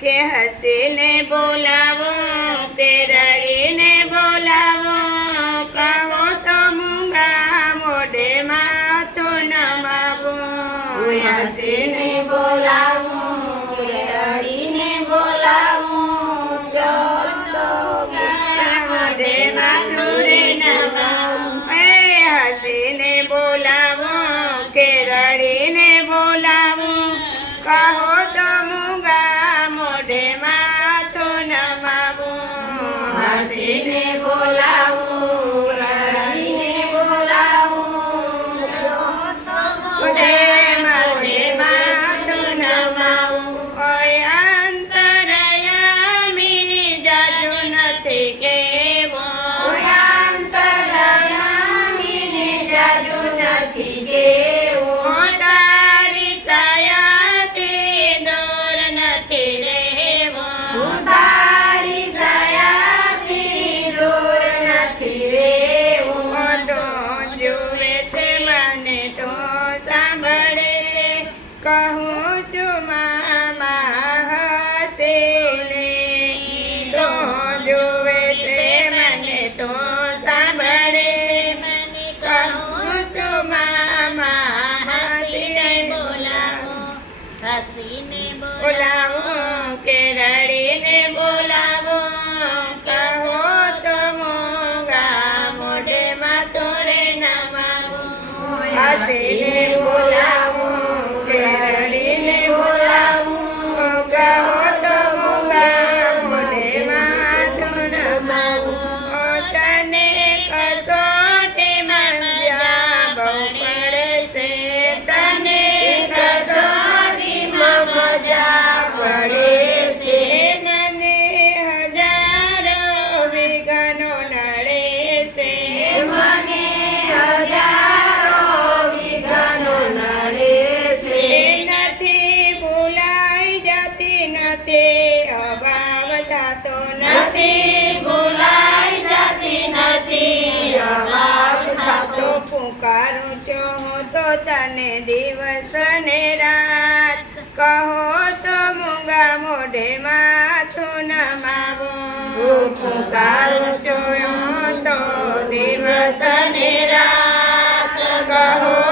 કે હસીને બોલાવો કે હસીને બોલાવો કે રડીને બોલાવો. કહો તો મોગા મોઢેમાં તોરે નમાવો. હસીને બોલાવો. તો નથી ભૂલાઈ જતી નથી તો પુકારું છો. હું તો તને દિવસ ને રાત કહો તો મૂંગા મોઢે માથું નમાવો. પુકારું છો તો દિવસ ને રાત કહો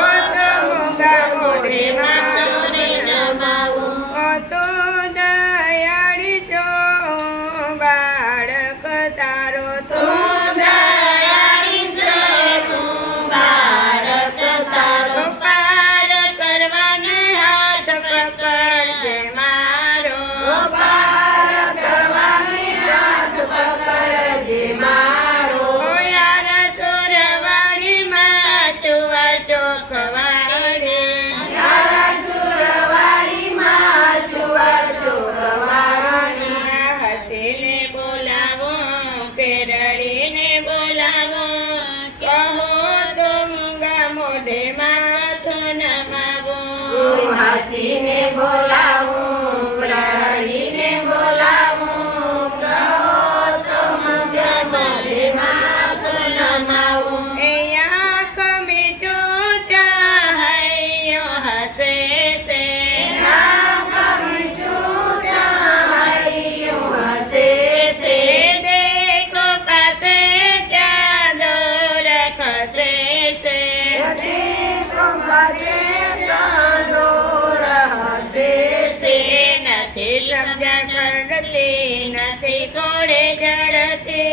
समजा पडते नसे कोडे जडते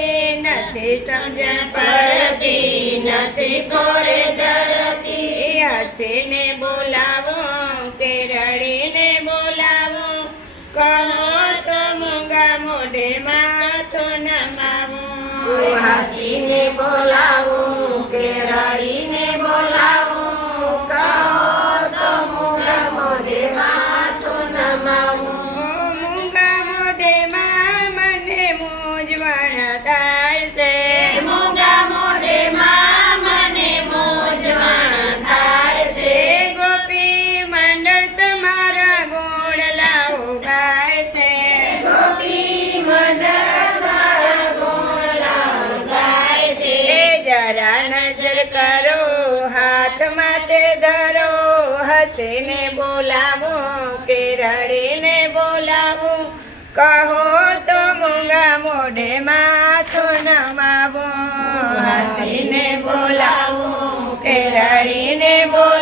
नसे समजा पडते नसे कोडे जडते हसीने बोलावो કે રડીને બોલાવો, કહો તો મૂંગા મોઢે માથો નમાવો. હસીને બોલાવો, કે રડીને બોલાવો, કહો તો મૂંગા મોઢે માથો નમાવો. કરો હાથમાં તે ધરો, હસીને બોલાવો કે રડીને બોલાવું. કહો તો મૂંગા મોઢે માથો નમાવો. હસીને બોલાવો કે રડીને બોલાવો